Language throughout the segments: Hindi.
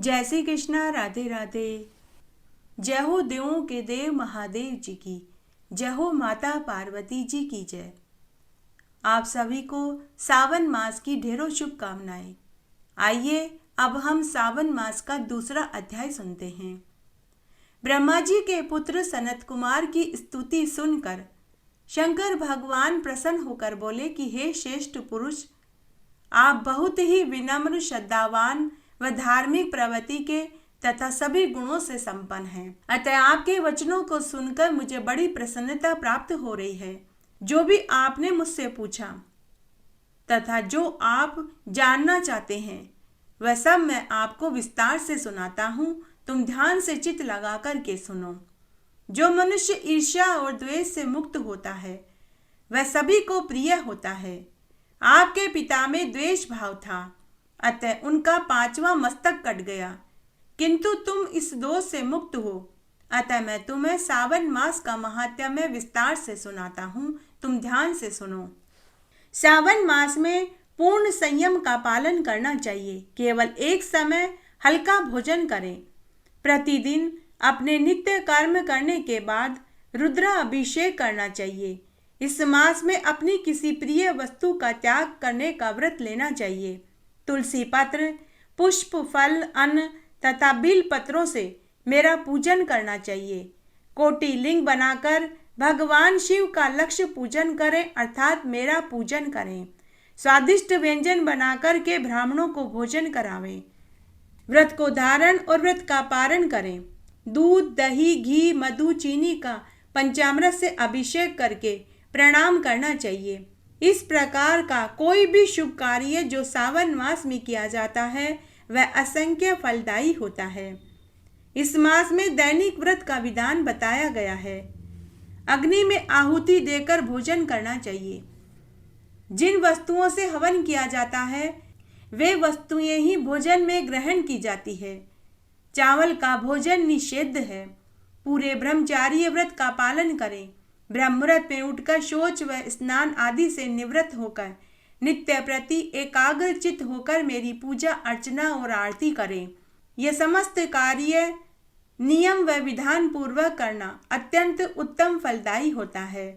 जय श्री कृष्णा। राधे राधे। जय हो देवों के देव महादेव जी की, जय हो माता पार्वती जी की जय। आप सभी को सावन मास की ढेरों शुभकामनाएं। आइए अब हम सावन मास का दूसरा अध्याय सुनते हैं। ब्रह्मा जी के पुत्र सनत कुमार की स्तुति सुनकर शंकर भगवान प्रसन्न होकर बोले कि हे श्रेष्ठ पुरुष, आप बहुत ही विनम्र, श्रद्धावान व धार्मिक प्रवृत्ति के तथा सभी गुणों से संपन्न हैं। अतः आपके वचनों को सुनकर मुझे बड़ी प्रसन्नता प्राप्त हो रही है। जो भी आपने मुझसे पूछा तथा जो आप जानना चाहते हैं वह सब मैं आपको विस्तार से सुनाता हूँ। तुम ध्यान से चित्त लगा कर के सुनो। जो मनुष्य ईर्ष्या और द्वेष से मुक्त होता है वह सभी को प्रिय होता है। आपके पिता में द्वेष भाव था, अतः उनका 5वां मस्तक कट गया, किंतु तुम इस दोष से मुक्त हो। अतः मैं तुम्हें सावन मास का महात्म्य विस्तार से सुनाता हूँ। तुम ध्यान से सुनो। सावन मास में पूर्ण संयम का पालन करना चाहिए। केवल एक समय हल्का भोजन करें। प्रतिदिन अपने नित्य कर्म करने के बाद रुद्राभिषेक करना चाहिए। इस मास में अपनी किसी प्रिय वस्तु का त्याग करने का व्रत लेना चाहिए। तुलसी पत्र, पुष्प, फल, अन्न तथा बिल पत्रों से मेरा पूजन करना चाहिए। कोटि लिंग बनाकर भगवान शिव का लक्ष्य पूजन करें, अर्थात मेरा पूजन करें। स्वादिष्ट व्यंजन बनाकर के ब्राह्मणों को भोजन करावें। व्रत को धारण और व्रत का पारण करें। दूध, दही, घी, मधु, चीनी का पंचामृत से अभिषेक करके प्रणाम करना चाहिए। इस प्रकार का कोई भी शुभ कार्य जो सावन मास में किया जाता है वह असंख्य फलदायी होता है। इस मास में दैनिक व्रत का विधान बताया गया है। अग्नि में आहुति देकर भोजन करना चाहिए। जिन वस्तुओं से हवन किया जाता है वे वस्तुएं ही भोजन में ग्रहण की जाती है। चावल का भोजन निषिद्ध है। पूरे ब्रह्मचार्य व्रत का पालन करें। ब्रह्ममुहूर्त में उठकर शौच व स्नान आदि से निवृत्त होकर नित्य प्रति एकाग्र चित्त होकर मेरी पूजा अर्चना और आरती करें। यह समस्त कार्य नियम व विधान पूर्वक करना अत्यंत उत्तम फलदायी होता है।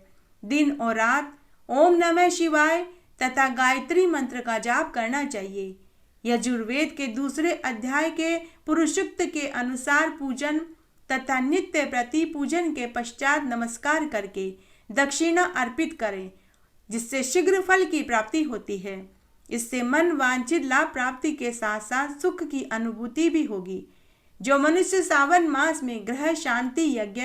दिन और रात ओम नमः शिवाय तथा गायत्री मंत्र का जाप करना चाहिए। यजुर्वेद के दूसरे अध्याय के पुरुषोक्त के अनुसार पूजन तथा नित्य प्रति पूजन के पश्चात नमस्कार करके दक्षिणा अर्पित करें, जिससे शीघ्र फल की प्राप्ति होती है। इससे मन वांछित लाभ प्राप्ति के साथ साथ सुख की अनुभूति भी होगी। जो मनुष्य सावन मास में ग्रह शांति यज्ञ,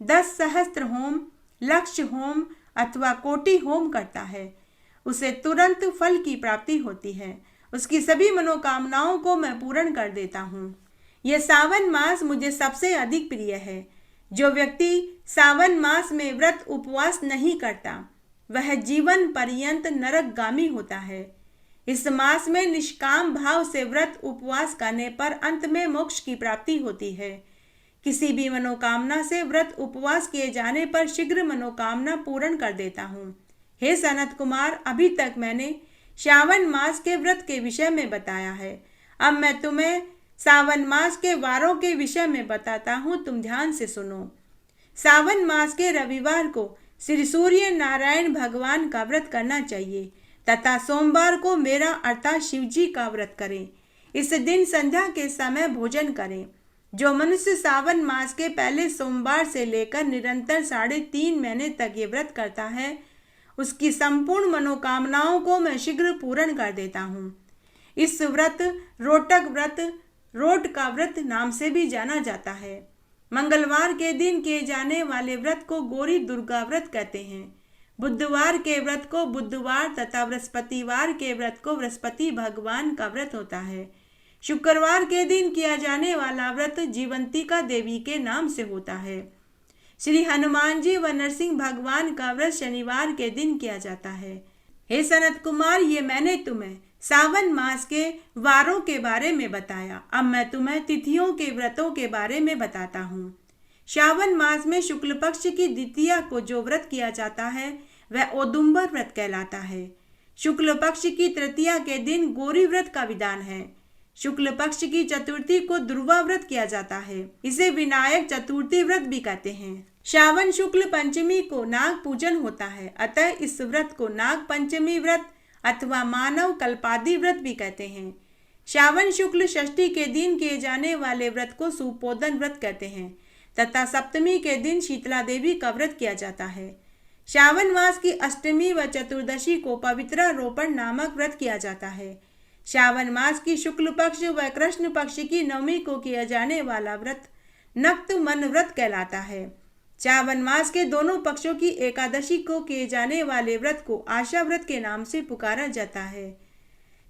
10 सहस्त्र होम, लक्ष्य होम अथवा कोटि होम करता है उसे तुरंत फल की प्राप्ति होती है। उसकी सभी मनोकामनाओं को मैं पूर्ण कर देता हूँ। यह सावन मास मुझे सबसे अधिक प्रिय है। जो व्यक्ति सावन मास में व्रत उपवास नहीं करता वह जीवन पर्यंत नरकगामी होता है। इस मास में निष्काम भाव से व्रत उपवास करने पर अंत में मोक्ष की प्राप्ति होती है। किसी भी मनोकामना से व्रत उपवास किए जाने पर शीघ्र मनोकामना पूर्ण कर देता हूँ। हे सनत कुमार, अभी तक मैंने सावन मास के व्रत के विषय में बताया है। अब मैं तुम्हें सावन मास के वारों के विषय में बताता हूँ। तुम ध्यान से सुनो। सावन मास के रविवार को श्री सूर्य नारायण भगवान का व्रत करना चाहिए तथा सोमवार को मेरा अर्थात शिव जी का व्रत करें। इस दिन संध्या के समय भोजन करें। जो मनुष्य सावन मास के पहले सोमवार से लेकर निरंतर 3.5 महीने तक ये व्रत करता है उसकी संपूर्ण मनोकामनाओं को मैं शीघ्र पूर्ण कर देता हूँ। इस व्रत रोटक व्रत, रोट का व्रत नाम से भी जाना जाता है। मंगलवार के दिन किए जाने वाले व्रत को गौरी दुर्गा व्रत कहते हैं। बुधवार के व्रत को बुधवार तथा बृहस्पतिवार के व्रत को बृहस्पति भगवान का व्रत होता है। शुक्रवार के दिन किया जाने वाला व्रत जीवंतिका देवी के नाम से होता है। श्री हनुमान जी व नरसिंह भगवान का व्रत शनिवार के दिन किया जाता है। हे सनत कुमार, ये मैंने तुम्हें सावन मास के वारों के बारे में बताया। अब मैं तुम्हें तिथियों के व्रतों के बारे में बताता हूँ। श्रावण मास में शुक्ल पक्ष की द्वितीया को जो व्रत किया जाता है वह औदुंबर व्रत कहलाता है। शुक्ल पक्ष की तृतीया के दिन गौरी व्रत का विधान है। शुक्ल पक्ष की चतुर्थी को दुर्वा व्रत किया जाता है। इसे विनायक चतुर्थी व्रत भी कहते हैं। श्रावण शुक्ल पंचमी को नाग पूजन होता है, अतः इस व्रत को नाग पंचमी व्रत अथवा मानव कल्पादि व्रत भी कहते हैं। श्रावण शुक्ल षष्ठी के दिन किए जाने वाले व्रत को सुपोदन व्रत कहते हैं तथा सप्तमी के दिन शीतला देवी का व्रत किया जाता है। श्रावण मास की अष्टमी व चतुर्दशी को पवित्रारोपण नामक व्रत किया जाता है। श्रावण मास की शुक्ल पक्ष व कृष्ण पक्ष की नवमी को किया जाने वाला व्रत नक्त मन व्रत कहलाता है। श्रावण मास के दोनों पक्षों की एकादशी को किए जाने वाले व्रत को आशा व्रत के नाम से पुकारा जाता है।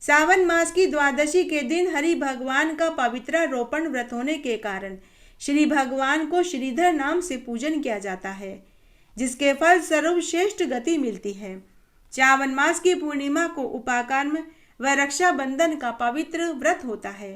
श्रावण मास की द्वादशी के दिन हरि भगवान का पवित्रारोपण व्रत होने के कारण श्री भगवान को श्रीधर नाम से पूजन किया जाता है, जिसके फल स्वरूप श्रेष्ठ गति मिलती है। श्रावण मास की पूर्णिमा को उपाकर्म व रक्षाबंधन का पवित्र व्रत होता है।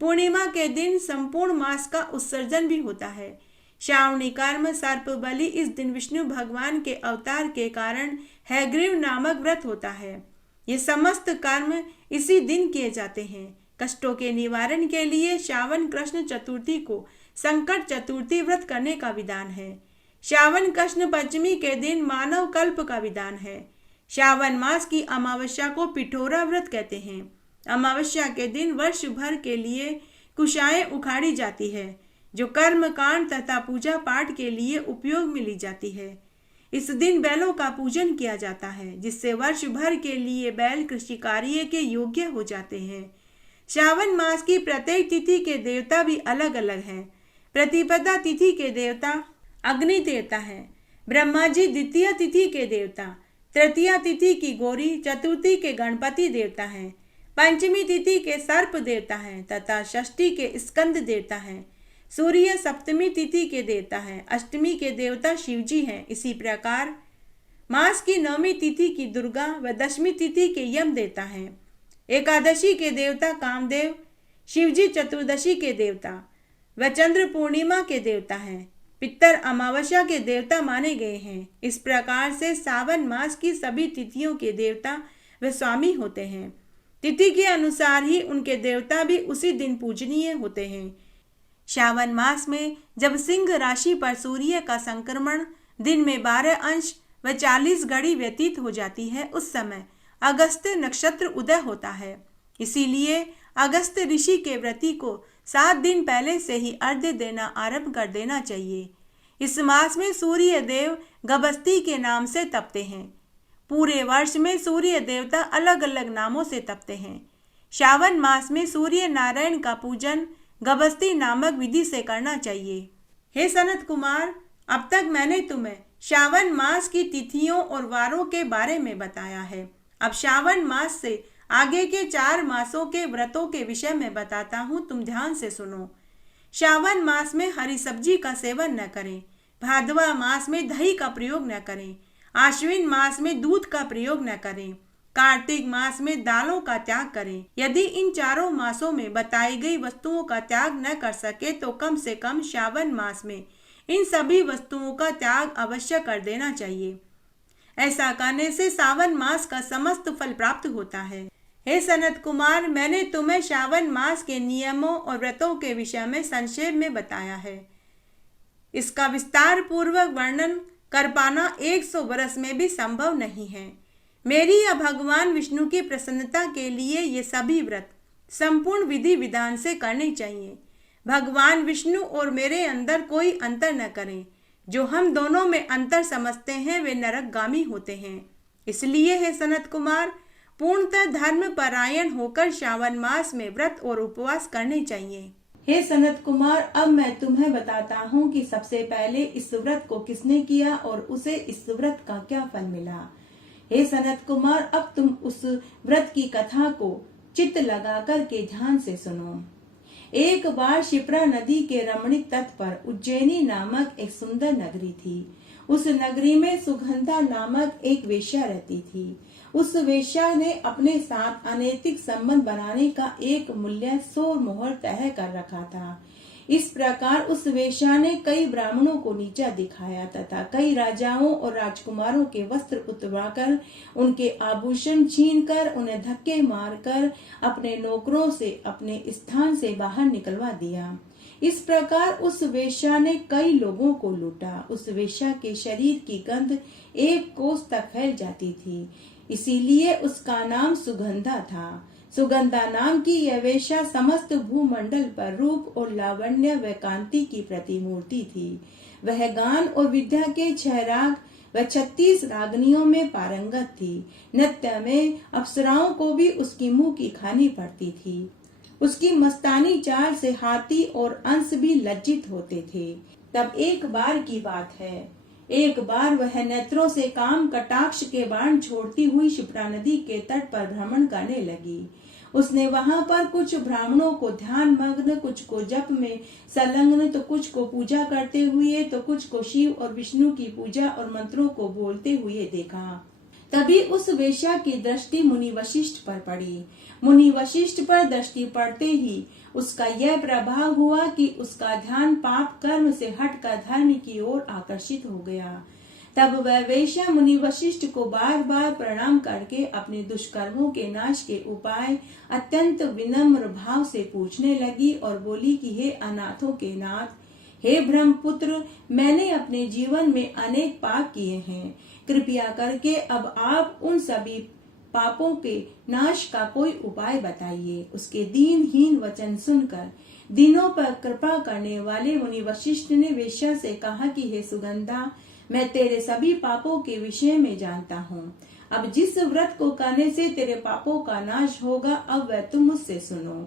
पूर्णिमा के दिन संपूर्ण मास का उत्सर्जन भी होता है। श्रावणी कर्म सर्प बलि इस दिन विष्णु भगवान के अवतार के कारण हैग्रीव नामक व्रत होता है। ये समस्त कर्म इसी दिन किए जाते हैं। कष्टों के निवारण के लिए श्रावण कृष्ण चतुर्थी को संकट चतुर्थी व्रत करने का विधान है। श्रावण कृष्ण पंचमी के दिन मानव कल्प का विधान है। श्रावण मास की अमावस्या को पिठोरा व्रत कहते हैं। अमावस्या के दिन वर्ष भर के लिए कुशाएं उखाड़ी जाती है, जो कर्म कांड तथा पूजा पाठ के लिए उपयोग में ली जाती है। इस दिन बैलों का पूजन किया जाता है, जिससे वर्ष भर के लिए बैल कृषि कार्य के योग्य हो जाते हैं। श्रावण मास की प्रत्येक तिथि के देवता भी अलग अलग हैं। प्रतिपदा तिथि के देवता अग्नि देवता है। ब्रह्मा जी द्वितीय तिथि के देवता, तृतीया तिथि की गौरी, चतुर्थी के गणपति देवता हैं, पंचमी तिथि के सर्प देवता हैं तथा षष्ठी के स्कंद देवता हैं। सूर्य सप्तमी तिथि के देवता हैं, अष्टमी के देवता शिवजी हैं। इसी प्रकार मास की नवमी तिथि की दुर्गा व दशमी तिथि के यम देवता हैं। एकादशी के देवता कामदेव, शिवजी चतुर्दशी के देवता व चंद्र पूर्णिमा के देवता हैं। पितर अमावस्या के देवता माने गए हैं। इस प्रकार से सावन मास की सभी तिथियों के देवता व स्वामी होते हैं। तिथि के अनुसार ही उनके देवता भी उसी दिन पूजनीय होते हैं। श्रावण मास में जब सिंह राशि पर सूर्य का संक्रमण दिन में 12 अंश व 40 घड़ी व्यतीत हो जाती है, उस समय अगस्त्य नक्षत्र उदय होता है। इसीलिए अगस्त्य ऋषि के व्रती को 7 दिन पहले से ही अर्घ्य देना आरंभ कर देना चाहिए। इस मास में सूर्य देव गबस्ती के नाम से तपते हैं। पूरे वर्ष में सूर्य देवता अलग अलग नामों से तपते हैं। श्रावण मास में सूर्य नारायण का पूजन गबस्ती नामक विधि से करना चाहिए। हे सनत कुमार, अब तक मैंने तुम्हें श्रावण मास की तिथियों और वारों के बारे में बताया है। अब श्रावण मास से आगे के 4 मासों के व्रतों के विषय में बताता हूँ, तुम ध्यान से सुनो। श्रावण मास में हरी सब्जी का सेवन न करें। भादवा मास में दही का प्रयोग न करें। आश्विन मास में दूध का प्रयोग न करें। कार्तिक मास में दालों का त्याग करें। यदि इन 4 मासों में बताई गई वस्तुओं का त्याग न कर सके तो कम से कम श्रावण मास में इन सभी वस्तुओं का त्याग अवश्य कर देना चाहिए। ऐसा करने से सावन मास का समस्त फल प्राप्त होता है। हे सनत कुमार, मैंने तुम्हें श्रावण मास के नियमों और व्रतों के विषय में संक्षेप में बताया है। इसका विस्तार पूर्वक वर्णन कर पाना 100 वर्ष में भी संभव नहीं है। मेरी या भगवान विष्णु की प्रसन्नता के लिए ये सभी व्रत संपूर्ण विधि विधान से करने चाहिए। भगवान विष्णु और मेरे अंदर कोई अंतर न करें। जो हम दोनों में अंतर समझते हैं वे नरकगामी होते हैं। इसलिए हे सनत कुमार, पूर्णतः धर्म परायण होकर श्रावण मास में व्रत और उपवास करने चाहिए। हे सनत कुमार, अब मैं तुम्हें बताता हूँ कि सबसे पहले इस व्रत को किसने किया और उसे इस व्रत का क्या फल मिला। हे सनत कुमार, अब तुम उस व्रत की कथा को चित्त लगाकर के ध्यान से सुनो। एक बार शिप्रा नदी के रमणीक तट पर उज्जैनी नामक एक सुंदर नगरी थी। उस नगरी में सुगंधा नामक एक वेश्या रहती थी। उस वेश्या ने अपने साथ अनैतिक संबंध बनाने का एक मूल्य 100 मोहर तय कर रखा था। इस प्रकार उस वेश्या ने कई ब्राह्मणों को नीचा दिखाया तथा कई राजाओं और राजकुमारों के वस्त्र उतरवाकर उनके आभूषण छीनकर उन्हें धक्के मारकर अपने नौकरों से अपने स्थान से बाहर निकलवा दिया। इस प्रकार उस वेश्या ने कई लोगों को लूटा। उस वेश्या के शरीर की गंध 1 कोस तक फैल जाती थी, इसीलिए उसका नाम सुगंधा था। सुगंधा नाम की यह वेश्या समस्त भूमंडल पर रूप और लावण्य व कांति की प्रतिमूर्ति थी। वह गान और विद्या के 6 राग व 36 रागनियों में पारंगत थी। नृत्य में अप्सराओं को भी उसकी मुंह की खानी पड़ती थी। उसकी मस्तानी चाल से हाथी और अंश भी लज्जित होते थे। तब एक बार की बात है, एक बार वह नेत्रों से काम कटाक्ष के बाण छोड़ती हुई शिप्रा नदी के तट पर भ्रमण करने लगी। उसने वहां पर कुछ ब्राह्मणों को ध्यान मग्न, कुछ को जप में संलग्न, तो कुछ को पूजा करते हुए, तो कुछ को शिव और विष्णु की पूजा और मंत्रों को बोलते हुए देखा। तभी उस वेश्या की दृष्टि मुनि वशिष्ठ पर पड़ी। मुनि वशिष्ठ पर दृष्टि पड़ते ही उसका यह प्रभाव हुआ कि उसका ध्यान पाप कर्म से हटकर धर्म की ओर आकर्षित हो गया। तब वह वेश्या मुनि वशिष्ठ को बार बार प्रणाम करके अपने दुष्कर्मों के नाश के उपाय अत्यंत विनम्र भाव से पूछने लगी और बोली कि हे अनाथों के नाथ, हे ब्रह्मपुत्र, मैंने अपने जीवन में अनेक पाप किए हैं। कृपया करके अब आप उन सभी पापों के नाश का कोई उपाय बताइए। उसके दीनहीन वचन सुनकर दीनों पर कृपा करने वाले मुनि वशिष्ठ ने वेश्या से कहा कि हे सुगंधा, मैं तेरे सभी पापों के विषय में जानता हूँ। अब जिस व्रत को करने से तेरे पापों का नाश होगा, अब वह तुम मुझसे सुनो।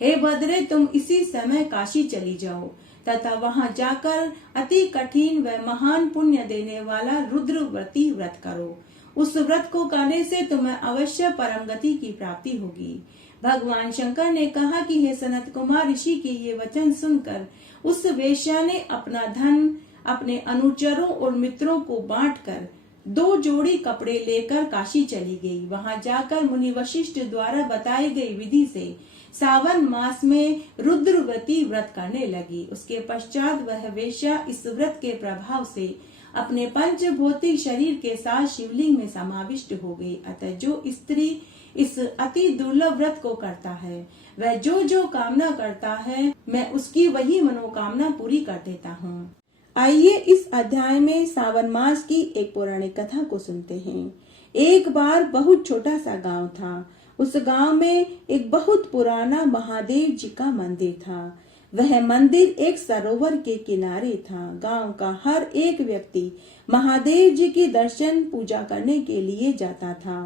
हे भद्रे, तुम इसी समय काशी चली जाओ तथा वहां जाकर अति कठिन व महान पुण्य देने वाला रुद्रव्रती व्रत करो। उस व्रत को करने से तुम्हें अवश्य परम गति की प्राप्ति होगी। भगवान शंकर ने कहा कि हे सनत कुमार ऋषि के ये वचन सुनकर उस वेश्या ने अपना धन अपने अनुचरों और मित्रों को बांटकर 2 जोड़ी कपड़े लेकर काशी चली गई। वहां जाकर मुनि वशिष्ठ द्वारा बताई गई विधि से सावन मास में रुद्रव्रती व्रत करने लगी। उसके पश्चात वह वेश्या इस व्रत के प्रभाव से अपने पंचभौतिक शरीर के साथ शिवलिंग में समाविष्ट हो गई। अतः जो स्त्री इस अति दुर्लभ व्रत को करता है, वह जो जो कामना करता है, मैं उसकी वही मनोकामना पूरी कर देता हूँ। आइए इस अध्याय में सावन मास की एक पौराणिक कथा को सुनते हैं। एक बार बहुत छोटा सा गांव था। उस गांव में एक बहुत पुराना महादेव जी का मंदिर था। वह मंदिर एक सरोवर के किनारे था। गांव का हर एक व्यक्ति महादेव जी की दर्शन पूजा करने के लिए जाता था।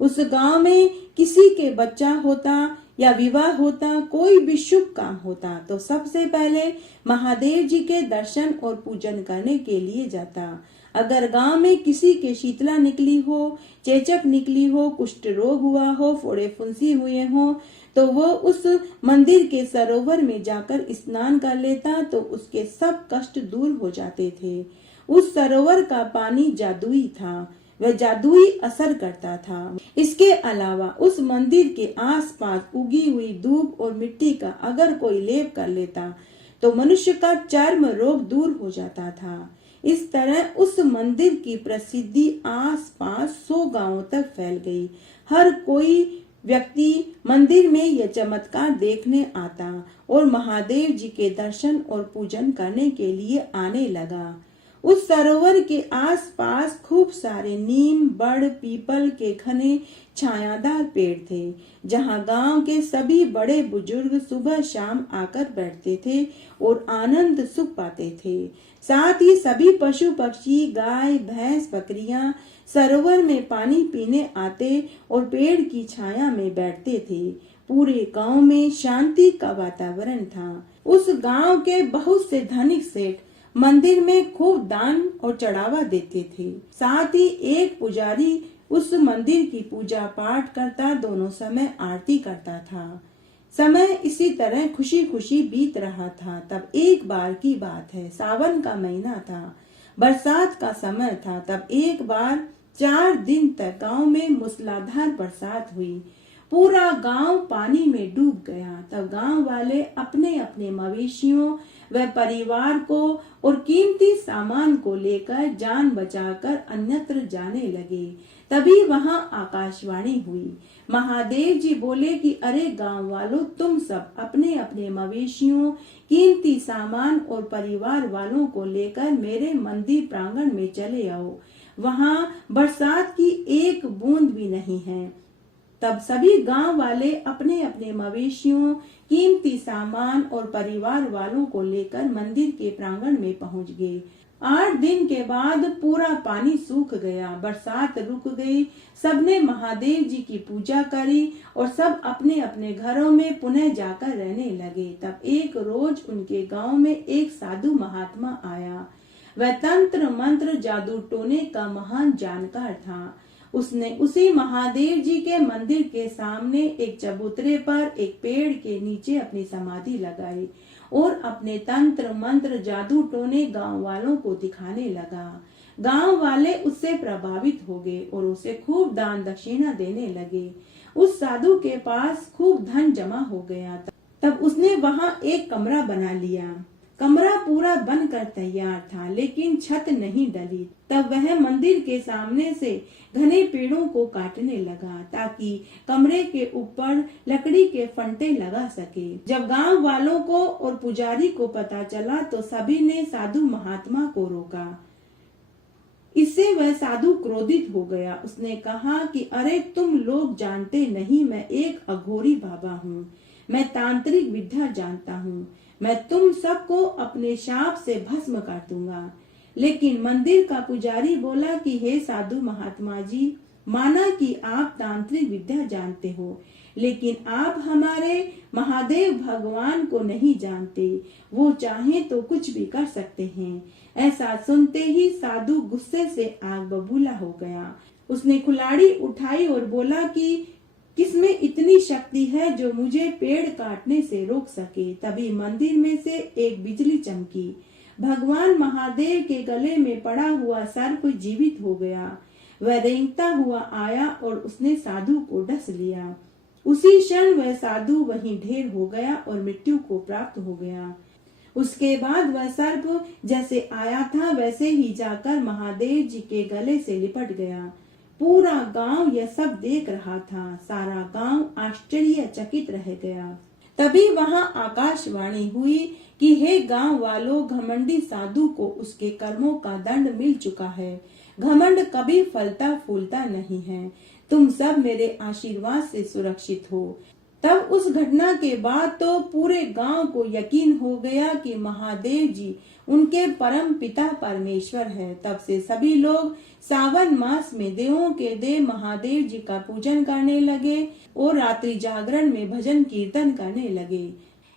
उस गांव में किसी के बच्चा होता या विवाह होता, कोई भी शुभ काम होता, तो सबसे पहले महादेव जी के दर्शन और पूजन करने के लिए जाता। अगर गांव में किसी के शीतला निकली हो, चेचक निकली हो, कुष्ठ रोग हुआ हो, फोड़े फुंसी हुए हो, तो वो उस मंदिर के सरोवर में जाकर स्नान कर लेता, तो उसके सब कष्ट दूर हो जाते थे। उस सरोवर का पानी जादुई था, वह जादुई असर करता था। इसके अलावा उस मंदिर के आसपास उगी हुई धूप और मिट्टी का अगर कोई लेप कर लेता, तो मनुष्य का चर्म रोग दूर हो जाता था। इस तरह उस मंदिर की प्रसिद्धि आसपास 100 गांवों तक फैल गई। हर कोई व्यक्ति मंदिर में यह चमत्कार देखने आता और महादेव जी के दर्शन और पूजन करने के लिए आने लगा। उस सरोवर के आसपास खूब सारे नीम, बड़, पीपल के घने छायादार पेड़ थे, जहां गांव के सभी बड़े बुजुर्ग सुबह शाम आकर बैठते थे और आनंद सुख पाते थे। साथ ही सभी पशु पक्षी, गाय, भैंस, बकरियां सरोवर में पानी पीने आते और पेड़ की छाया में बैठते थे। पूरे गांव में शांति का वातावरण था। उस गांव के बहुत से धनिक सेठ मंदिर में खूब दान और चढ़ावा देते थे। साथ ही एक पुजारी उस मंदिर की पूजा पाठ करता, दोनों समय आरती करता था। समय इसी तरह खुशी खुशी बीत रहा था। तब एक बार की बात है, सावन का महीना था, बरसात का समय था। तब एक बार 4 दिन तक गांव में मूसलाधार बरसात हुई। पूरा गांव पानी में डूब गया। तब गांव वाले अपने अपने मवेशियों व परिवार को और कीमती सामान को लेकर जान बचाकर अन्यत्र जाने लगे। तभी वहां आकाशवाणी हुई। महादेव जी बोले कि अरे गांव वालों, तुम सब अपने अपने मवेशियों, कीमती सामान और परिवार वालों को लेकर मेरे मंदिर प्रांगण में चले आओ। वहां बरसात की एक बूंद भी नहीं है। तब सभी गांव वाले अपने अपने मवेशियों, कीमती सामान और परिवार वालों को लेकर मंदिर के प्रांगण में पहुंच गए। 8 दिन के बाद पूरा पानी सूख गया, बरसात रुक गई। सबने महादेव जी की पूजा करी और सब अपने अपने घरों में पुनः जाकर रहने लगे। तब एक रोज उनके गांव में एक साधु महात्मा आया। वह तंत्र मंत्र जादू टोने का महान जानकार था। उसने उसी महादेव जी के मंदिर के सामने एक चबूतरे पर एक पेड़ के नीचे अपनी समाधि लगाई और अपने तंत्र मंत्र जादू टोने गांव वालों को दिखाने लगा। गांव वाले उससे प्रभावित हो गए और उसे खूब दान दक्षिणा देने लगे। उस साधु के पास खूब धन जमा हो गया। तब उसने वहां एक कमरा बना लिया। कमरा पूरा बनकर तैयार था, लेकिन छत नहीं डली। तब वह मंदिर के सामने से घने पेड़ों को काटने लगा ताकि कमरे के ऊपर लकड़ी के फंटे लगा सके। जब गांव वालों को और पुजारी को पता चला तो सभी ने साधु महात्मा को रोका। इससे वह साधु क्रोधित हो गया। उसने कहा कि अरे तुम लोग जानते नहीं, मैं एक अघोरी बाबा हूँ। मैं तांत्रिक विद्या जानता हूँ। मैं तुम सबको अपने शाप से भस्म कर दूंगा। लेकिन मंदिर का पुजारी बोला कि हे साधु महात्मा जी, माना कि आप तांत्रिक विद्या जानते हो, लेकिन आप हमारे महादेव भगवान को नहीं जानते। वो चाहे तो कुछ भी कर सकते हैं। ऐसा सुनते ही साधु गुस्से से आग बबूला हो गया। उसने कुल्हाड़ी उठाई और बोला कि किसमें इतनी शक्ति है जो मुझे पेड़ काटने से रोक सके। तभी मंदिर में से एक बिजली चमकी। भगवान महादेव के गले में पड़ा हुआ सर्प जीवित हो गया। वह रेंगता हुआ आया और उसने साधु को डस लिया। उसी क्षण वह साधु वहीं ढेर हो गया और मृत्यु को प्राप्त हो गया। उसके बाद वह सर्प जैसे आया था वैसे ही जाकर महादेव जी के गले से लिपट गया। पूरा गांव यह सब देख रहा था। सारा गांव आश्चर्यचकित रह गया। तभी वहां आकाशवाणी हुई कि हे गांव वालों, घमंडी साधु को उसके कर्मों का दंड मिल चुका है। घमंड कभी फलता फूलता नहीं है। तुम सब मेरे आशीर्वाद से सुरक्षित हो। तब उस घटना के बाद तो पूरे गांव को यकीन हो गया कि महादेव जी उनके परम पिता परमेश्वर है। तब से सभी लोग सावन मास में देवों के देव महादेव जी का पूजन करने लगे और रात्रि जागरण में भजन कीर्तन करने लगे।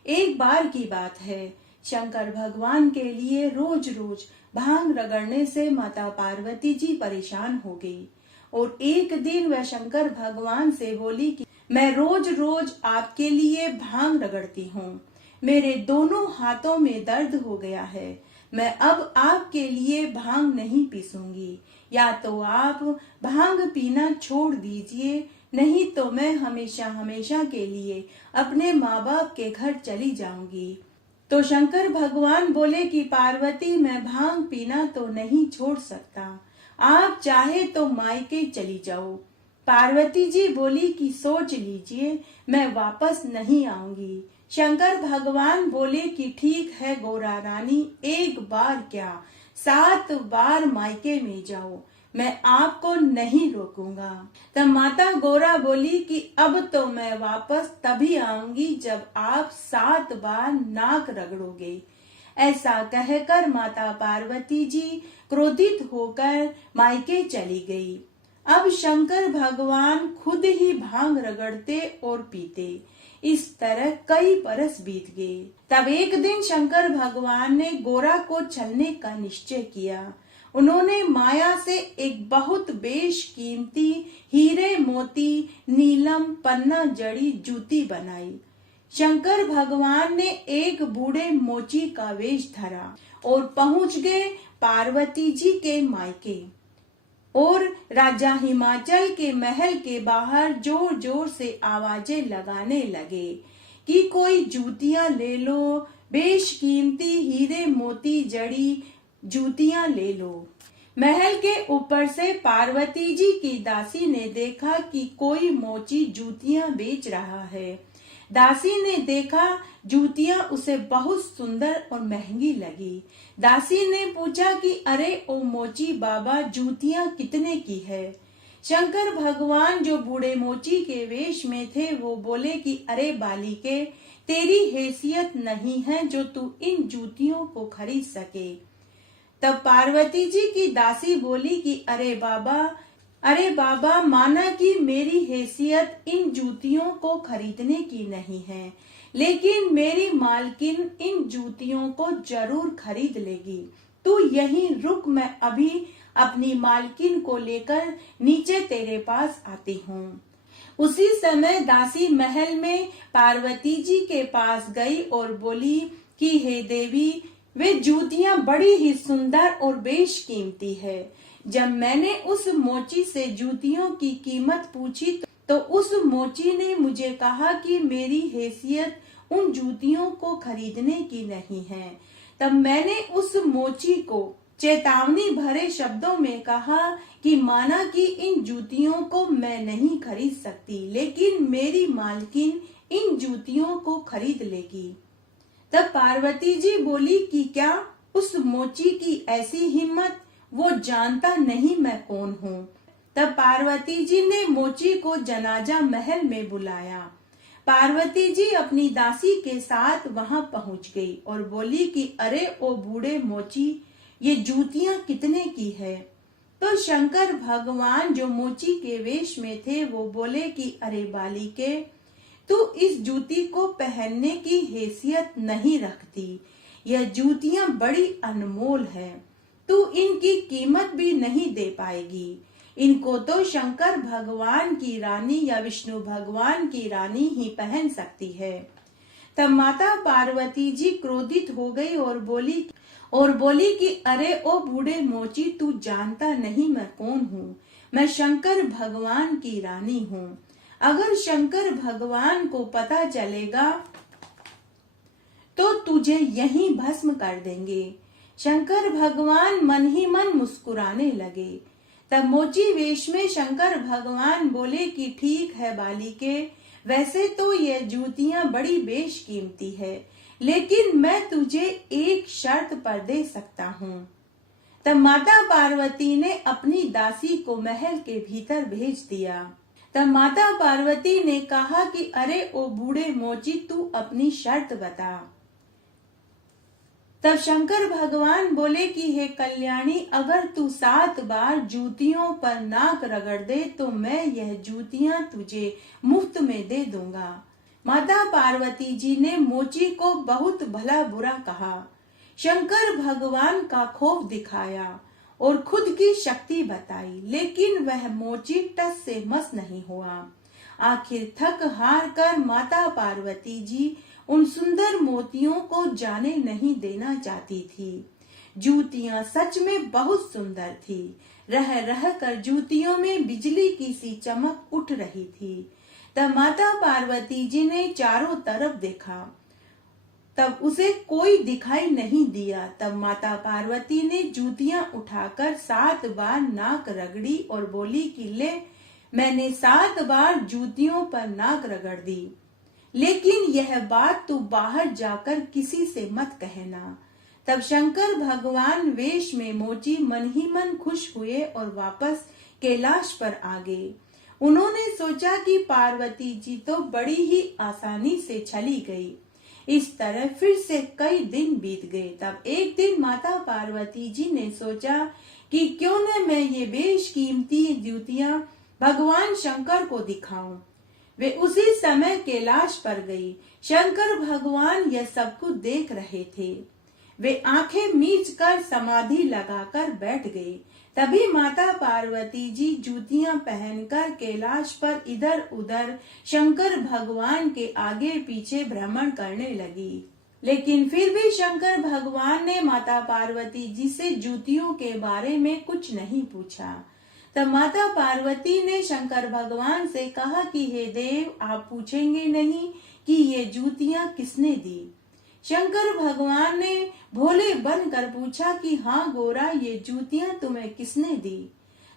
एक बार की बात है, शंकर भगवान के लिए रोज रोज भांग रगड़ने से माता पार्वती जी परेशान हो गई और एक दिन वह शंकर भगवान से बोली कि मैं रोज रोज आपके लिए भांग रगड़ती हूँ। मेरे दोनों हाथों में दर्द हो गया है। मैं अब आपके लिए भांग नहीं पीसूंगी। या तो आप भांग पीना छोड़ दीजिए, नहीं तो मैं हमेशा हमेशा के लिए अपने माँ बाप के घर चली जाऊंगी। तो शंकर भगवान बोले कि पार्वती, मैं भांग पीना तो नहीं छोड़ सकता। आप चाहे तो मायके चली जाओ। पार्वती जी बोली कि सोच लीजिए, मैं वापस नहीं आऊंगी। शंकर भगवान बोले कि ठीक है गोरा रानी, एक बार क्या 7 बार मायके में जाओ, मैं आपको नहीं रोकूंगा। तब माता गौरा बोली कि अब तो मैं वापस तभी आऊंगी जब आप 7 बार नाक रगड़ोगे। ऐसा कहकर माता पार्वती जी क्रोधित होकर मायके चली गई। अब शंकर भगवान खुद ही भांग रगड़ते और पीते। इस तरह कई बरस बीत गए। तब एक दिन शंकर भगवान ने गोरा को छलने का निश्चय किया। उन्होंने माया से एक बहुत बेशकीमती हीरे मोती नीलम पन्ना जड़ी जूती बनाई। शंकर भगवान ने एक बूढ़े मोची का वेश धरा और पहुंच गए पार्वती जी के मायके और राजा हिमाचल के महल के बाहर जोर जोर से आवाजें लगाने लगे कि कोई जूतियां ले लो, बेशकीमती हीरे मोती जड़ी जूतियां ले लो। महल के ऊपर से पार्वती जी की दासी ने देखा कि कोई मोची जूतियां बेच रहा है। दासी ने देखा जूतियां उसे बहुत सुंदर और महंगी लगी। दासी ने पूछा कि अरे ओ मोची बाबा, जूतियां कितने की है? शंकर भगवान जो बूढ़े मोची के वेश में थे वो बोले कि अरे बालिके, तेरी हैसियत नहीं है जो तू इन जूतियों को खरीद सके। तब पार्वती जी की दासी बोली कि अरे बाबा, माना कि मेरी हैसियत इन जूतियों को खरीदने की नहीं है, लेकिन मेरी मालकिन इन जूतियों को जरूर खरीद लेगी। तू यहीं रुक, मैं अभी अपनी मालकिन को लेकर नीचे तेरे पास आती हूँ। उसी समय दासी महल में पार्वती जी के पास गई और बोली कि हे देवी, वे जूतियां बड़ी ही सुंदर और बेशकीमती है। जब मैंने उस मोची से जूतियों की कीमत पूछी तो उस मोची ने मुझे कहा कि मेरी हैसियत उन जूतियों को खरीदने की नहीं है। तब मैंने उस मोची को चेतावनी भरे शब्दों में कहा कि माना कि इन जूतियों को मैं नहीं खरीद सकती, लेकिन मेरी मालकिन इन जूतियों को खरीद लेगी। तब पार्वती जी बोली कि क्या उस मोची की ऐसी हिम्मत, वो जानता नहीं मैं कौन हूँ। तब पार्वती जी ने मोची को जनाजा महल में बुलाया। पार्वती जी अपनी दासी के साथ वहां पहुंच गई और बोली कि अरे ओ बूढ़े मोची, ये जूतियां कितने की है? तो शंकर भगवान जो मोची के वेश में थे वो बोले कि अरे बालिके, तू इस जूती को पहनने की हैसियत नहीं रखती। यह जूतियां बड़ी अनमोल है, तू इनकी कीमत भी नहीं दे पाएगी। इनको तो शंकर भगवान की रानी या विष्णु भगवान की रानी ही पहन सकती है। तब माता पार्वती जी क्रोधित हो गई और बोली कि अरे ओ बूढ़े मोची, तू जानता नहीं मैं कौन हूँ। मैं शंकर भगवान की रानी हूँ। अगर शंकर भगवान को पता चलेगा तो तुझे यहीं भस्म कर देंगे। शंकर भगवान मन ही मन मुस्कुराने लगे। तब मोची वेश में शंकर भगवान बोले कि ठीक है बालिके, वैसे तो ये जूतियां बड़ी बेशकीमती है, लेकिन मैं तुझे एक शर्त पर दे सकता हूँ। तब माता पार्वती ने अपनी दासी को महल के भीतर भेज दिया। तब माता पार्वती ने कहा कि अरे ओ बूढ़े मोची, तू अपनी शर्त बता। तब शंकर भगवान बोले कि हे कल्याणी, अगर तू 7 बार जूतियों पर नाक रगड़ दे तो मैं यह जूतियां तुझे मुफ्त में दे दूंगा। माता पार्वती जी ने मोची को बहुत भला बुरा कहा, शंकर भगवान का खौफ दिखाया और खुद की शक्ति बताई, लेकिन वह मोची टस से मस नहीं हुआ। आखिर थक हार कर माता पार्वती जी उन सुंदर मोतियों को जाने नहीं देना चाहती थी। जूतियां सच में बहुत सुंदर थी। रह रह कर जूतियों में बिजली की सी चमक उठ रही थी। तब माता पार्वती जी ने चारों तरफ देखा, तब उसे कोई दिखाई नहीं दिया। तब माता पार्वती ने जूतियां उठाकर 7 बार नाक रगड़ी और बोली कि ले, मैंने 7 बार जूतियों पर नाक रगड़ दी, लेकिन यह बात तू बाहर जाकर किसी से मत कहना। तब शंकर भगवान वेश में मोची मन ही मन खुश हुए और वापस कैलाश पर आ गए। उन्होंने सोचा कि पार्वती जी तो बड़ी ही आसानी से चली गई। इस तरह फिर से कई दिन बीत गए। तब एक दिन माता पार्वती जी ने सोचा कि क्यों न मैं ये बेशकीमती जूतियां भगवान शंकर को दिखाऊं। वे उसी समय कैलाश पर गई। शंकर भगवान यह सब कुछ देख रहे थे। वे आंखें मीच कर समाधि लगाकर बैठ गए। तभी माता पार्वती जी जूतियां पहनकर कैलाश पर इधर उधर शंकर भगवान के आगे पीछे भ्रमण करने लगी। लेकिन फिर भी शंकर भगवान ने माता पार्वती जी से जूतियों के बारे में कुछ नहीं पूछा। तब माता पार्वती ने शंकर भगवान से कहा कि हे देव, आप पूछेंगे नहीं कि ये जूतियां किसने दी। शंकर भगवान ने भोले बनकर पूछा कि हाँ गोरा, ये जूतियां तुम्हें किसने दी।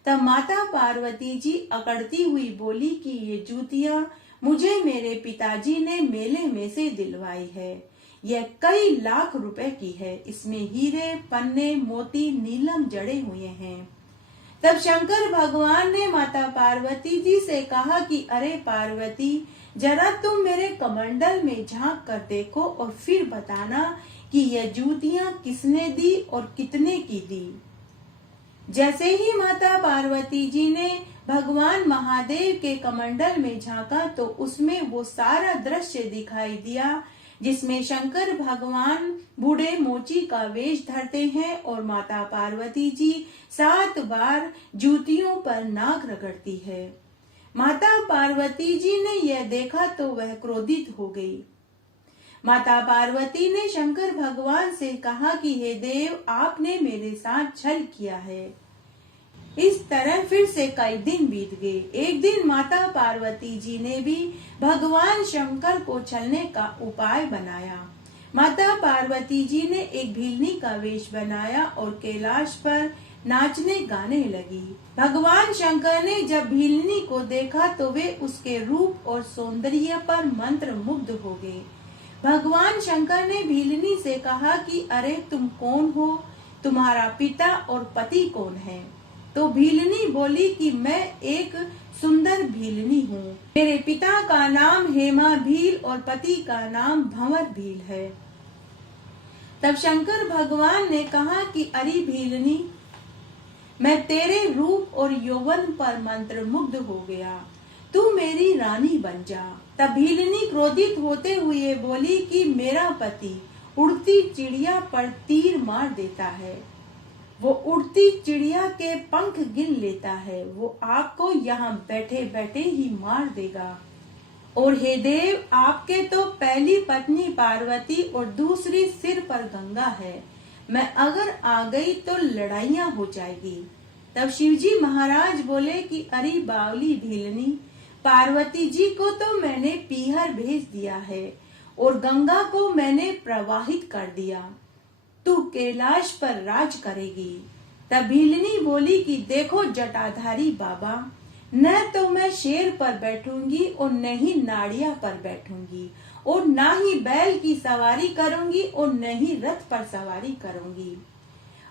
तब माता पार्वती जी अकड़ती हुई बोली कि ये जूतियां मुझे मेरे पिताजी ने मेले में से दिलवाई है। यह कई लाख रुपए की है। इसमें हीरे, पन्ने, मोती, नीलम जड़े हुए हैं। तब शंकर भगवान ने माता पार्वती जी से कहा कि अरे पार्वती, जरा तुम मेरे कमंडल में झांक कर देखो और फिर बताना कि यह जूतियां किसने दी और कितने की दी। जैसे ही माता पार्वती जी ने भगवान महादेव के कमंडल में झांका तो उसमें वो सारा दृश्य दिखाई दिया जिसमें शंकर भगवान बूढ़े मोची का वेश धरते हैं और माता पार्वती जी 7 बार जूतियों पर नाक रगड़ती है। माता पार्वती जी ने यह देखा तो वह क्रोधित हो गई। माता पार्वती ने शंकर भगवान से कहा कि हे देव, आपने मेरे साथ छल किया है। इस तरह फिर से कई दिन बीत गए। एक दिन माता पार्वती जी ने भी भगवान शंकर को छलने का उपाय बनाया। माता पार्वती जी ने एक भीलनी का वेश बनाया और कैलाश पर नाचने गाने लगी। भगवान शंकर ने जब भीलनी को देखा तो वे उसके रूप और सौंदर्य पर मंत्र मुग्ध हो गए। भगवान शंकर ने भीलनी से कहा कि अरे तुम कौन हो, तुम्हारा पिता और पति कौन है। तो भीलनी बोली कि मैं एक सुंदर भीलनी हूँ। मेरे पिता का नाम हेमा भील और पति का नाम भंवर भील है। तब शंकर भगवान ने कहा कि अरे भीलनी, मैं तेरे रूप और यौवन पर मंत्र मुग्ध हो गया, तू मेरी रानी बन जा। तब भीलनी क्रोधित होते हुए बोली कि मेरा पति उड़ती चिड़िया पर तीर मार देता है, वो उड़ती चिड़िया के पंख गिन लेता है, वो आपको यहाँ बैठे बैठे ही मार देगा। और हे देव, आपके तो पहली पत्नी पार्वती और दूसरी सिर पर गंगा है, मैं अगर आ गई तो लड़ाइयाँ हो जाएगी। तब शिवजी महाराज बोले कि अरे बावली भीलनी, पार्वती जी को तो मैंने पीहर भेज दिया है और गंगा को मैंने प्रवाहित कर दिया, तू कैलाश पर राज करेगी। तब भीलनी बोली कि देखो जटाधारी बाबा, न तो मैं शेर पर बैठूंगी और न ही नाड़िया पर बैठूंगी और न ही बैल की सवारी करूंगी और न ही रथ पर सवारी करूंगी।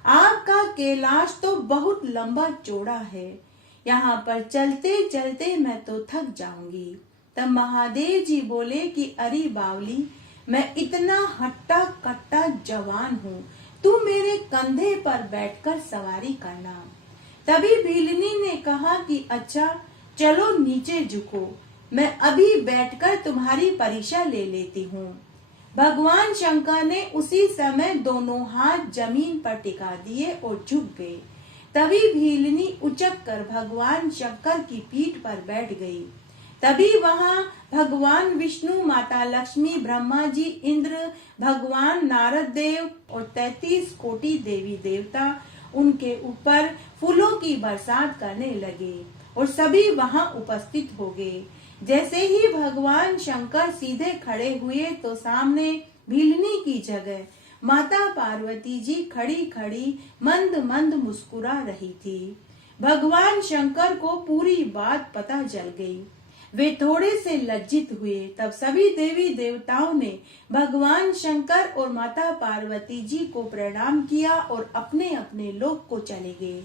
आपका कैलाश तो बहुत लंबा चौड़ा है, यहाँ पर चलते चलते मैं तो थक जाऊंगी। तब महादेव जी बोले कि अरे बावली, मैं इतना हट्टा कट्टा जवान हूँ, तू मेरे कंधे पर बैठकर सवारी करना। तभी भीलनी ने कहा कि अच्छा चलो नीचे झुको, मैं अभी बैठकर तुम्हारी परीक्षा ले लेती हूँ। भगवान शंकर ने उसी समय दोनों हाथ जमीन पर टिका दिए और झुक गए। तभी भीलनी उचक कर भगवान शंकर की पीठ पर बैठ गई। तभी वहाँ भगवान विष्णु, माता लक्ष्मी, ब्रह्मा जी, इंद्र, भगवान नारद देव और 33 कोटि देवी देवता उनके ऊपर फूलों की बरसात करने लगे और सभी वहाँ उपस्थित हो गए। जैसे ही भगवान शंकर सीधे खड़े हुए तो सामने भीलनी की जगह माता पार्वती जी खड़ी खड़ी मंद मंद मुस्कुरा रही थी। भगवान शंकर को पूरी बात पता चल गई। वे थोड़े से लज्जित हुए। तब सभी देवी देवताओं ने भगवान शंकर और माता पार्वती जी को प्रणाम किया और अपने अपने लोक को चले गए।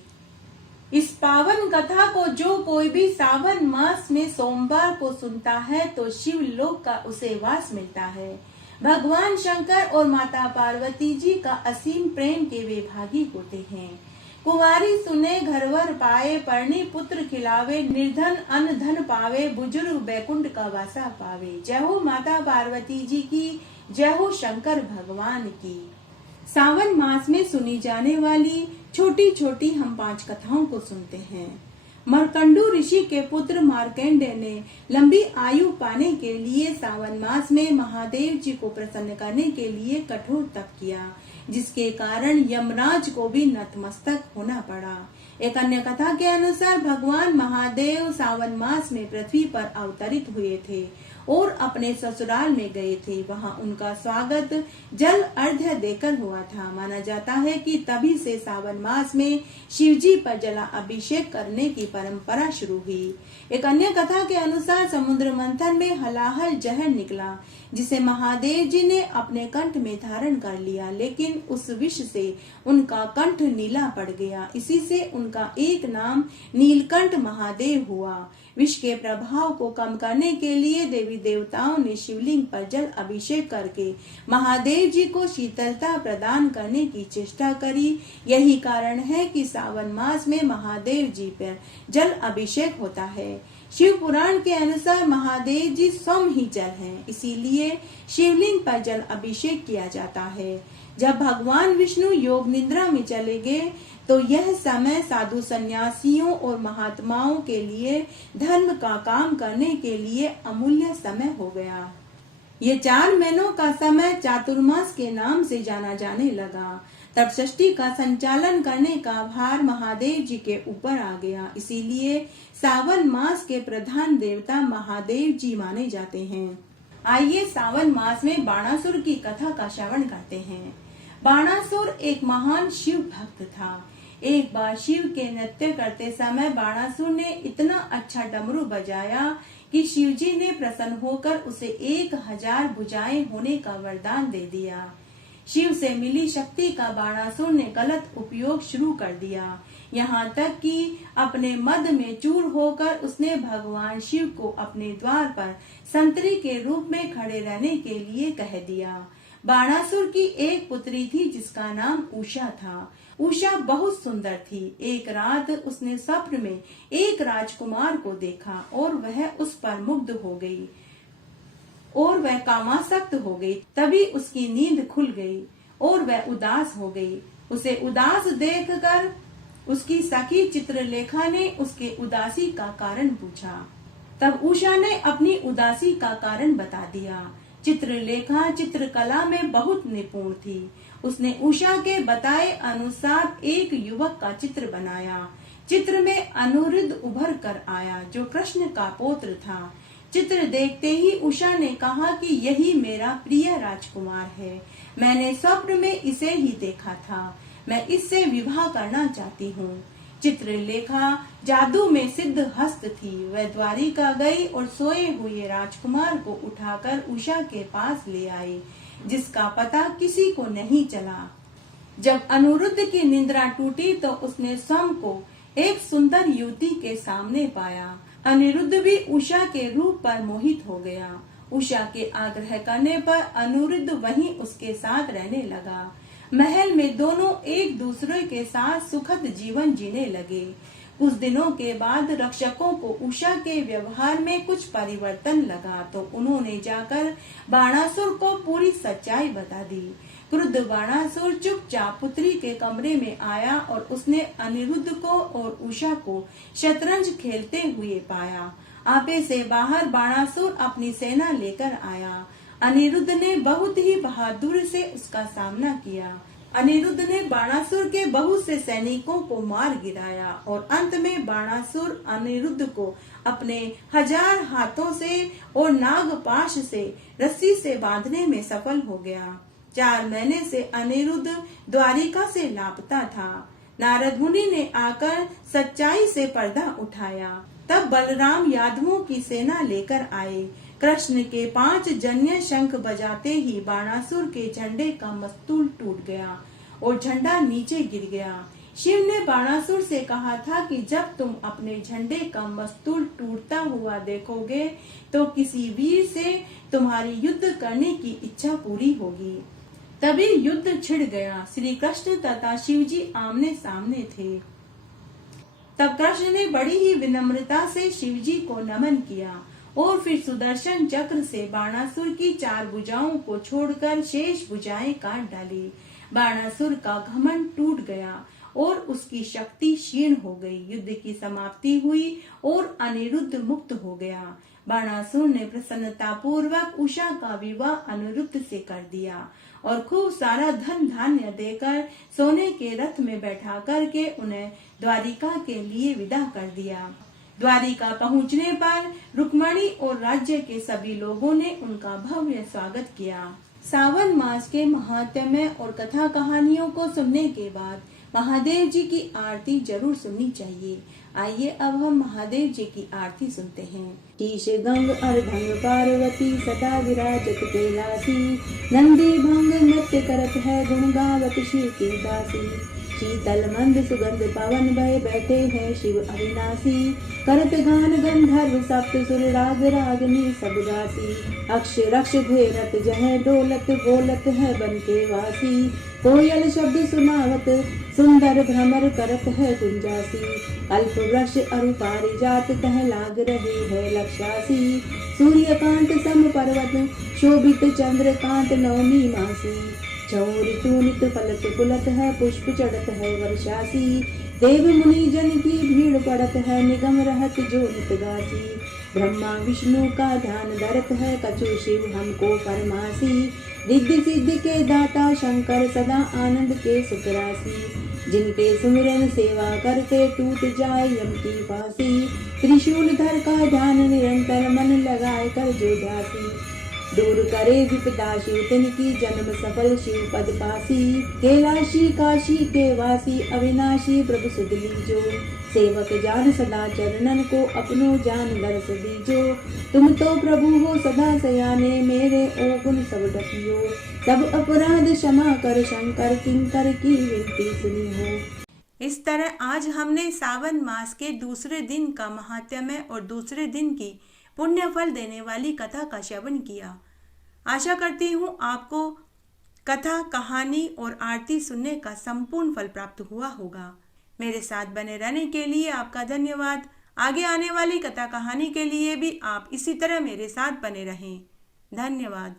इस पावन कथा को जो कोई भी सावन मास में सोमवार को सुनता है तो शिव लोक का उसे वास मिलता है। भगवान शंकर और माता पार्वती जी का असीम प्रेम के वे भागी होते हैं। कुंवारी सुने घरवर पाए, परणी पुत्र खिलावे, निर्धन अन्न धन पावे, बुजुर्ग बैकुंठ का वासा पावे। जय हो माता पार्वती जी की, जय हो शंकर भगवान की। सावन मास में सुनी जाने वाली छोटी छोटी हम 5 कथाओं को सुनते हैं। मार्कंडू ऋषि के पुत्र मार्कंडेय ने लंबी आयु पाने के लिए सावन मास में महादेव जी को प्रसन्न करने के लिए कठोर तप किया, जिसके कारण यमराज को भी नतमस्तक होना पड़ा। एक अन्य कथा के अनुसार भगवान महादेव सावन मास में पृथ्वी पर अवतरित हुए थे और अपने ससुराल में गए थे। वहां उनका स्वागत जल अर्घ्य देकर हुआ था। माना जाता है कि तभी से सावन मास में शिव जी पर जला अभिषेक करने की परंपरा शुरू हुई। एक अन्य कथा के अनुसार समुद्र मंथन में हलाहल जहर निकला, जिसे महादेव जी ने अपने कंठ में धारण कर लिया, लेकिन उस विष से उनका कंठ नीला पड़ गया। इसी से उनका एक नाम नीलकंठ महादेव हुआ। विष के प्रभाव को कम करने के लिए देवी देवताओं ने शिवलिंग पर जल अभिषेक करके महादेव जी को शीतलता प्रदान करने की चेष्टा करी। यही कारण है कि सावन मास में महादेव जी पर जल अभिषेक होता है। शिव पुराण के अनुसार महादेव जी स्वयं ही जल हैं, इसीलिए शिवलिंग पर जल अभिषेक किया जाता है। जब भगवान विष्णु योग निद्रा में चले गए तो यह समय साधु सन्यासियों और महात्माओं के लिए धर्म का काम करने के लिए अमूल्य समय हो गया। ये 4 महीनों का समय चातुर्मास के नाम से जाना जाने लगा। तब षष्ठी का संचालन करने का भार महादेव जी के ऊपर आ गया, इसीलिए सावन मास के प्रधान देवता महादेव जी माने जाते हैं। आइए सावन मास में बाणासुर की कथा का श्रवण करते हैं। बाणासुर एक महान शिव भक्त था। एक बार शिव के नृत्य करते समय बाणासुर ने इतना अच्छा डमरू बजाया कि शिव जी ने प्रसन्न होकर उसे 1000 भुजाएं होने का वरदान दे दिया। शिव से मिली शक्ति का बाणासुर ने गलत उपयोग शुरू कर दिया, यहाँ तक कि अपने मद में चूर होकर उसने भगवान शिव को अपने द्वार पर संतरी के रूप में खड़े रहने के लिए कह दिया। बाणासुर की एक पुत्री थी जिसका नाम उषा था। उषा बहुत सुंदर थी। एक रात उसने स्वप्न में एक राजकुमार को देखा और वह उस पर मुग्ध हो गई और वह कामासक्त हो गई। तभी उसकी नींद खुल गई और वह उदास हो गई। उसे उदास देखकर उसकी सखी चित्रलेखा ने उसके उदासी का कारण पूछा। तब उषा ने अपनी उदासी का कारण बता दिया। चित्रलेखा चित्रकला में बहुत निपुण थी। उसने उषा के बताए अनुसार एक युवक का चित्र बनाया। चित्र में अनिरुद्ध उभर कर आया, जो कृष्ण का पौत्र था। चित्र देखते ही उषा ने कहा कि यही मेरा प्रिय राजकुमार है। मैंने स्वप्न में इसे ही देखा था। मैं इससे विवाह करना चाहती हूँ। चित्रलेखा जादू में सिद्ध हस्त थी। वह द्वारिका गई और सोए हुए राजकुमार को उठाकर उषा के पास ले आई, जिसका पता किसी को नहीं चला। जब अनिरुद्ध की निद्रा टूटी तो उसने स्वयं को एक सुंदर युवती के सामने पाया। अनिरुद्ध भी उषा के रूप पर मोहित हो गया। उषा के आग्रह करने पर अनिरुद्ध वहीं उसके साथ रहने लगा। महल में दोनों एक दूसरे के साथ सुखद जीवन जीने लगे। कुछ दिनों के बाद रक्षकों को उषा के व्यवहार में कुछ परिवर्तन लगा तो उन्होंने जाकर बाणासुर को पूरी सच्चाई बता दी। क्रुद्ध बाणासुर चुपचाप पुत्री के कमरे में आया और उसने अनिरुद्ध को और उषा को शतरंज खेलते हुए पाया। आपे से बाहर बाणासुर अपनी सेना लेकर आया। अनिरुद्ध ने बहुत ही बहादुरी से उसका सामना किया। अनिरुद्ध ने बाणासुर के बहुत से सैनिकों को मार गिराया और अंत में बाणासुर अनिरुद्ध को अपने 1000 हाथों से और नागपाश से रस्सी से बांधने में सफल हो गया। 4 महीने से अनिरुद्ध द्वारिका से लापता था। नारद मुनि ने आकर सच्चाई से पर्दा उठाया। तब बलराम यादवों की सेना लेकर आए। कृष्ण के 5 जन्य शंख बजाते ही बाणासुर के झंडे का मस्तूल टूट गया और झंडा नीचे गिर गया। शिव ने बाणासुर से कहा था कि जब तुम अपने झंडे का मस्तूल टूटता हुआ देखोगे तो किसी वीर से तुम्हारी युद्ध करने की इच्छा पूरी होगी। तभी युद्ध छिड़ गया। श्री कृष्ण तथा शिव जी आमने सामने थे। तब कृष्ण ने बड़ी ही विनम्रता से शिव जी को नमन किया और फिर सुदर्शन चक्र से बाणासुर की 4 भुजाओं को छोड़कर शेष भुजाएं काट डाली। बाणासुर का घमंड टूट गया और उसकी शक्ति क्षीण हो गई। युद्ध की समाप्ति हुई और अनिरुद्ध मुक्त हो गया। बाणासुर ने प्रसन्नतापूर्वक उषा का विवाह अनिरुद्ध से कर दिया और खूब सारा धन धान्य देकर सोने के रथ में बैठा करके उन्हें द्वारिका के लिए विदा कर दिया। द्वारिका पहुंचने पर रुक्मणी और राज्य के सभी लोगों ने उनका भव्य स्वागत किया। सावन मास के महात्म्य और कथा कहानियों को सुनने के बाद महादेव जी की आरती जरूर सुननी चाहिए। आइए अब हम महादेव जी की आरती सुनते हैं। शीश गंग अर्धंग पार्वती सदा विराजत कैलासी, नंदी भंग नृत्य करत है गुण गावत शिव की दासी। शीतल मंद सुगंध पवन भय बैठे हैं शिव अविनाशी, करत गान गंधर्व सप्त सुर राग रागनी सब गासी। अक्ष रक्ष घेरत जह डोलत बोलत है बन के वासी, कोयल शब्द सुनावत सुंदर भ्रमर करत है गुंजासी। अल्प वृक्ष अरु पारिजात कह लाग रही है लक्षासी, सूर्यकांत सम पर्वत शोभित चंद्रकांत नवमी मासी। ऋतुनित फलत पुलत है पुष्प चढ़त है वर्षासी, देव मुनि जन की भीड़ पड़त है निगम रहत जो नित गासी। ब्रह्मा विष्णु का ध्यान धरत है कछु शिव हमको फरमासी, रिद्धि सिद्धि के दाता शंकर सदा आनंद के सुख राशि। जिनके सुमिरन सेवा करते टूट जाए यम की फांसी, त्रिशूल धर का ध्यान निरंतर मन लगाए कर जो ध्यासी। दूर करे विपदा शिव तिनकी जन्म सफल शिव पद पासी, कैलाशी काशी के वासी अविनाशी प्रभु सुध लीजो। सेवक जान सदा चरणन को अपनो जान दरस दीजो, तुम तो प्रभु हो सदा सयाने मेरे ओ गुण सब ढकियो। सब अपराध क्षमा कर शंकर किंकर की विनती सुनी हो। इस तरह आज हमने सावन मास के दूसरे दिन का महात्म्य और दूसरे दिन की पुण्य फल देने वाली कथा का श्रवण किया। आशा करती हूँ आपको कथा कहानी और आरती सुनने का संपूर्ण फल प्राप्त हुआ होगा। मेरे साथ बने रहने के लिए आपका धन्यवाद। आगे आने वाली कथा कहानी के लिए भी आप इसी तरह मेरे साथ बने रहें। धन्यवाद।